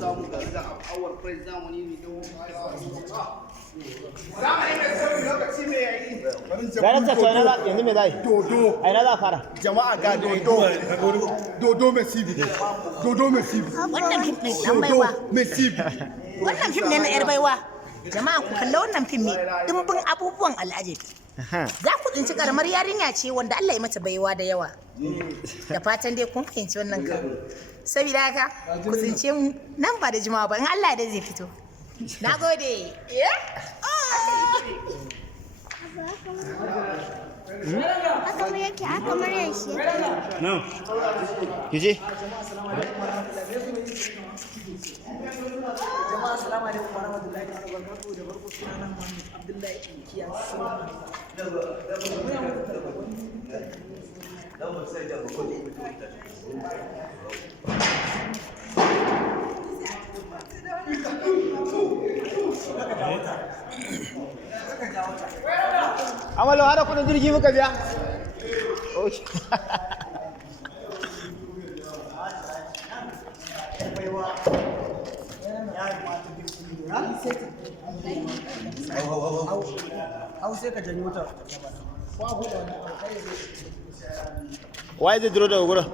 samu da awar price zamani ne don zamani mai sauri lokaci mai yayi Ganin ta tsaye na yanzu me zai? dodo A ina za a fara? jama'a ga dodo mai sibi dodo mai sibi Wannan fim ne dan baiwa. mai sibi Wannan fim ne na yar baiwa. Jama'a ku kalla wannan fim ne dimbin abubuwan al'ajabi. Za ku tsinci karamar yarinya ce wanda Allah ya mata baiwa da yawa. Da fatan dai kun fahimci wannan kan. Saboda haka ku tsince mu nan ba da jimawa ba in Allah da zai fito. Na gode. Haka mu yake haka muryar shi yake. No. Kije? Jama'a assalamu alaikum warahmatullahi wabarakatuh da barku sunana Muhammad Abdullahi Inkiya Sulaiman. Amalo hada kudin jirgi muka biya. Okay. Hau sai ka janyo ta. Waye zai duro daga gurin?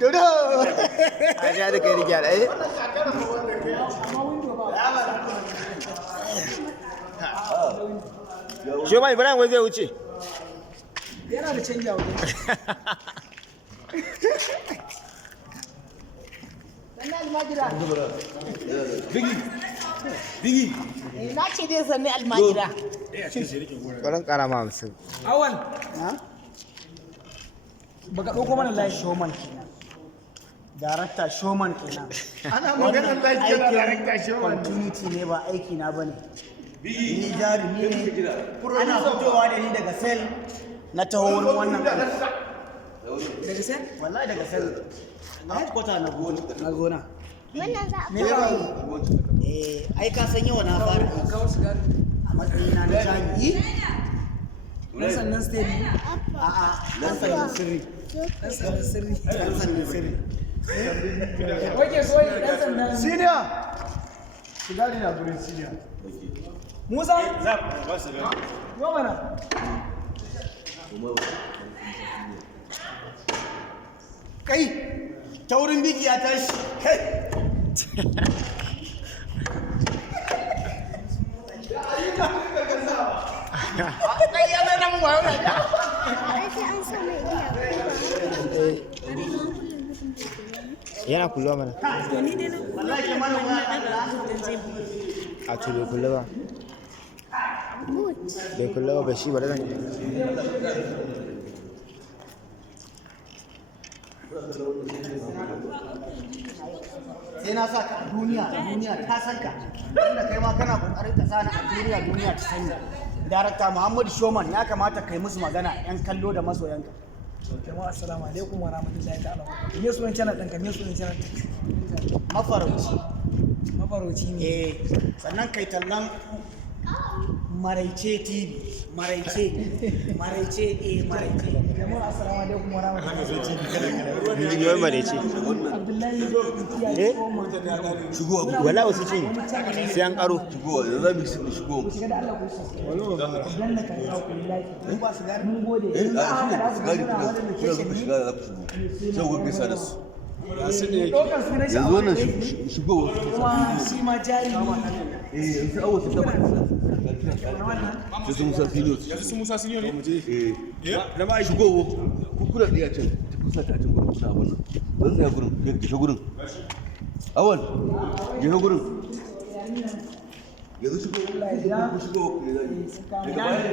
Dodo! A ja da kai rigya ɗaya. Shi ma Ibrahim wai zai wuce. Yana da canji a wajen. Sannan almajira. digi Na ce dai sanni almajira. Ƙwaron ƙara ma 50. Awal. Baka ɗauko mana layi showman kenan. Darakta showman kenan. ana maganar lafiya da darakta shi Continuity ne ba aiki na bane. Ni jarumi ne. Ana fitowa da ni daga sel na taho wurin wannan. Daga sel? Wallahi daga sel. Na kwata na gona. Wannan za a Me ba? Ai ka san yawa na fara aiki. A matsayina na jami'i. Dan sannan steady. A'a, dan sannan sirri. Dan sannan sirri. Dan sannan sirri. Oke, soyi dan sannan. senior sigari na gurin senior Musa? Yo mana. Kai, taurin biki ya tashi. Kai. ai sai an sa mai iya Yana kullo mana. Wallahi ke mana A to bai kullo ba. boot. Bai kullo ba shi ba da zan. sai na sa ka a duniya ta san ka. Inda kai ma kana kokarin ka sani a duniya ta sani. Darakta Muhammad Shoman ya kamata kai musu magana yan kallo da masoyanka. Jama'a assalamu alaikum wa rahmatullahi ta'ala. Me sunan channel ɗinka? Me sunan channel ɗinka? Mafarauci. Mafarauci ne. Sannan kai tallan Maraice TV. Maraice. Maraice. Jama'a assalamu alaikum wa rahmatullahi ta'ala. Miliyoyin ma da ce. Abdullahi Inkiya Sulaiman. Wala wasu cin sai an karo. Shiga da Allah ku sa. Dan na kai ku like. Mun gode. Ɗaukar sunan shi a wannan wani shigo kuma shi ma jari yanzu awo ta taba su musa senior su musa senior ne na ma shigo ku kula da can ta kusa ta can gurin kuna abun nan zan tsaya gurin ke gurin awal je gurin yanzu shigo ku shigo ku ne zai daga baya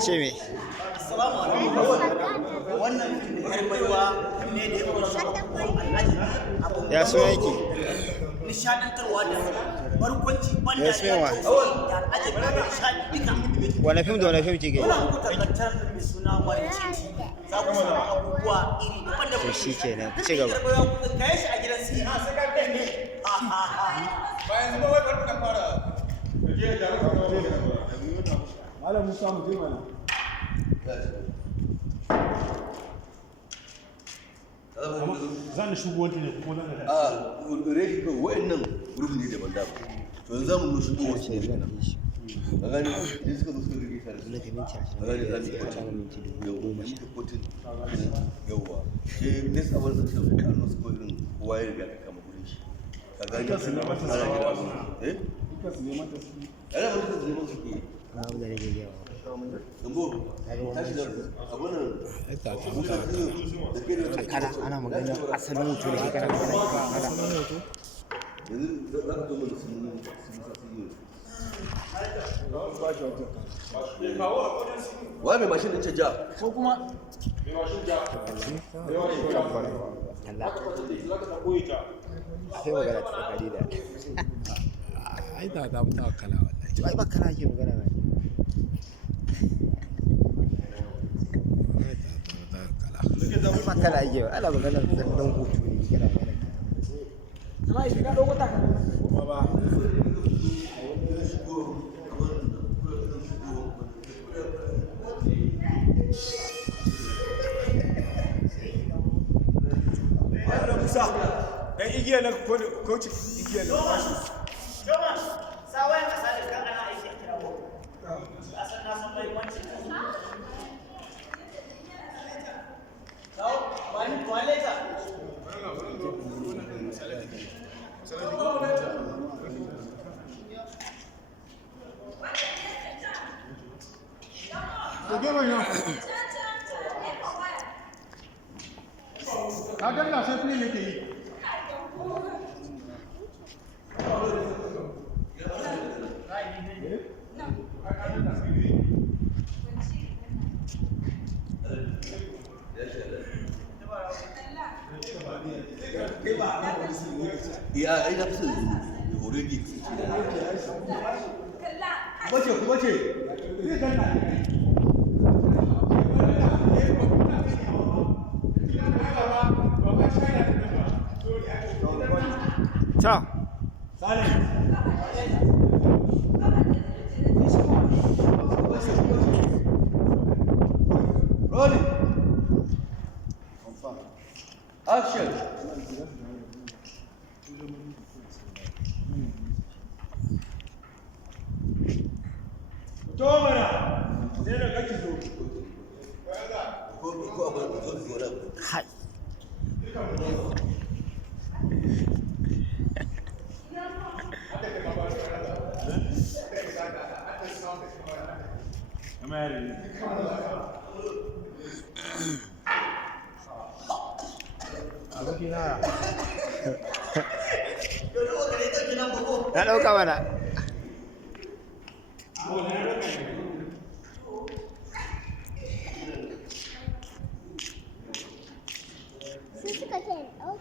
Ce me? Wannan yar baiwa ne da ya Ya so yake. nishadantarwa da barkwanci banda Yes, ya mewa. da ajabi da nishadi duka. Wane fim da wane fim kike? Ina muku tabbatar mai suna Marici za ku samu abubuwa iri daban-daban. To shi kenan, ci gaba. Yar baiwa ku kai shi a gidan siya. bayan zuba wai farko fara Malam Musa mu je mana. zan shigo wanda ne ko zan da ready ko wayannan group ne daban daban to yanzu zamu nu shigo wasu ne kenan a gani idan suka zo suka rige tare da a gani za su kotin yawwa sai next abin da suka fi kano su ko irin kowa ya riga ka kama gurin shi ka gani ana gida eh ana mutu su neman suke gambo tashi da abin nan Kana ana magana asalin mutu ne kana magana yanzu za ka zo mana sun wa mai mashin ɗin canja ko kuma Allah sai magana ta tsakani da ai da ta kala wallahi to ai ba kana ke magana ba ba kana ake ba ana magana zannan hutu ne kana magana amma idan ka dauko taka Musa dan igiya na coach igiya na bashi sawayen kasa da kan ana aiki a kira ko asan na san mai wanci sau wani toileta ka ga sai play yake yi ya ai na fi already bace ciao rolling action to mana sai da kake zo ko abin da zo da hai na ɗauka mana Su suka ce in ɗauka.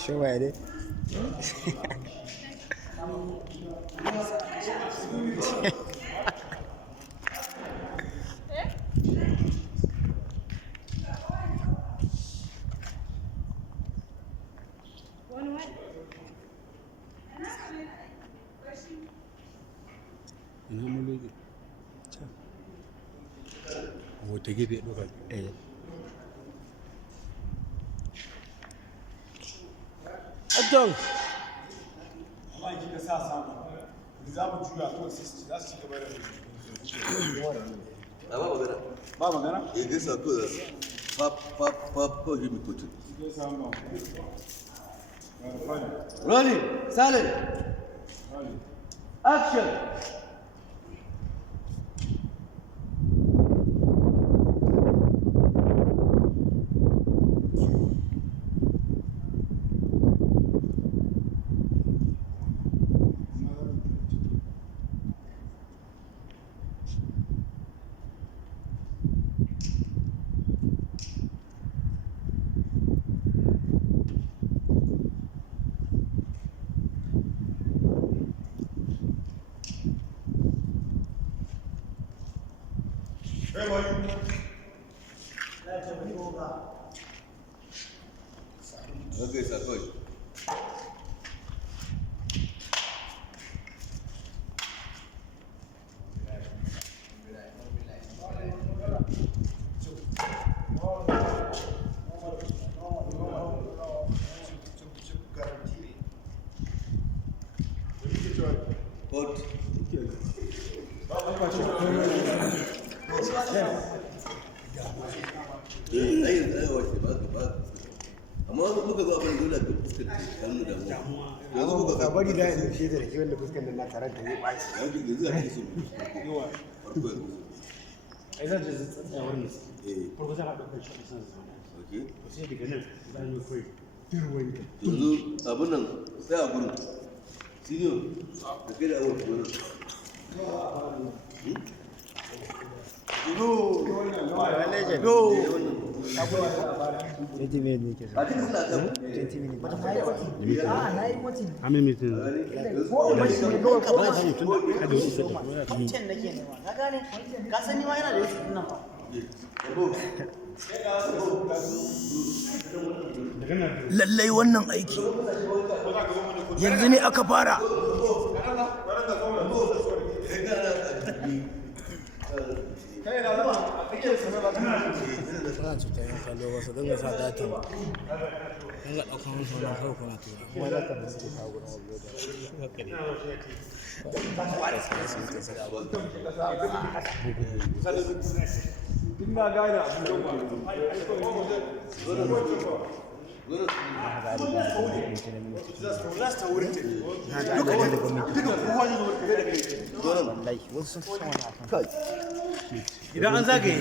shi waye ne ina mun loje wata gefe doka Adon Allah kika sa samu za mu juya to za su ci gaba da ba magana eh gaisa ko pap ko shi mikotin rolling silent action gaisa kawai. But amma muka zo abin dole da fuskar hannu da mu yanzu muka ga bari da yanzu shi da rake wanda fuskar nan na tarar da ya ɓaci yanzu ake so yawa farko yanzu ai zan je tsaya wurin eh farko zan haɗa kan shi a san zama okay to sai daga nan zan yi kai dirwan ka yanzu abin nan sai a gurin senior da kai da awon gurin a cikin suna kan how many minutes Wancan nake nema. Ka gane? Ka san ni ma yana da yusuf nan fa. Lallai wannan aiki yanzu ne aka fara. suna cutar yin kallo wasu dinga sa datan dinga ɗaukar musu wannan kawai kuna tura kuma datan da suke kawo gurin wani idan an zagaye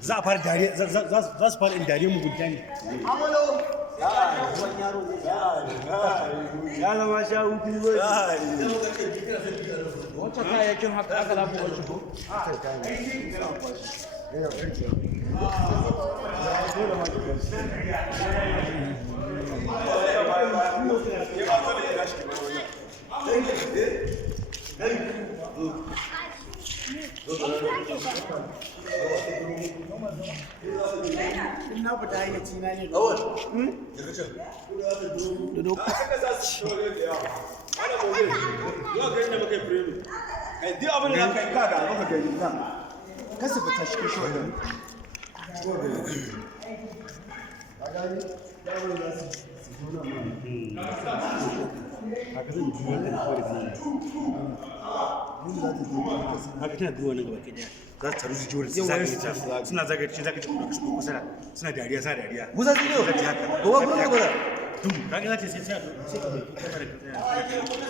za a fara dariya za su fara in dariya mugunta ne ya zama sha hutu wancan kayayyakin haka aka lafi wancan ko Na fita hayyaci na ne. kasa fita shi shi wani haka tana duwa nan gaba ke daya za su taru su ji wurin su zagaye ta suna zagaye ta zagaye ta kusa suna dariya suna dariya musa su yau zaki haka gowa gurin gaba da dum kaga za ta sai sai ka dauki kamar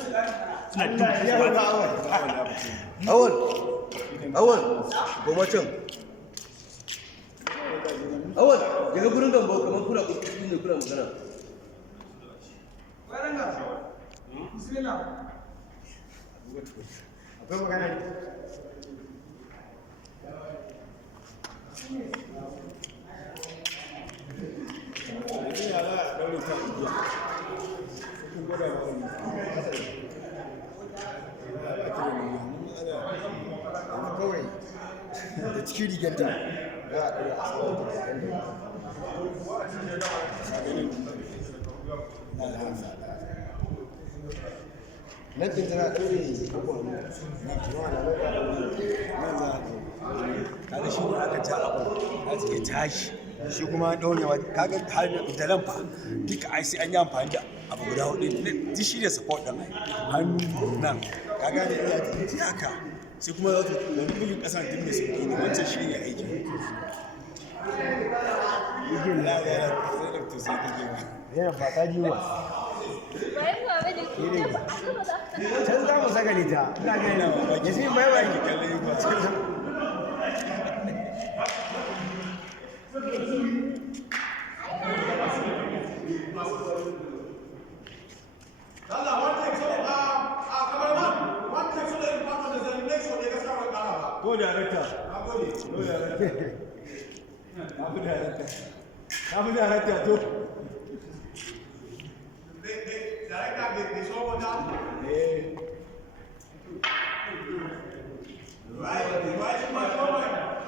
suna dum awal awal goma can awal daga gurin gambo kamar kuna kuskure ne kuna magana akwai magana ne kawai da cikin riganta za a ɗaya a sauran da nan ɗin tana ɗaure abubuwan nan tunawa na nan kaga shi ne aka ja abu za su iya tashi shi kuma ɗaurewa kaga har da nan fa duka ai sai an yi amfani da abu guda hudu ne duk shi ne support din hannu nan kaga ne iya ji haka sai kuma za su wani bugun kasan din mai sauki ne wancan shi ne aiki yana fata jiwa can za mu saka ne ta ina gani ya fi bai bai Go director. Go director. Go director. To. Right.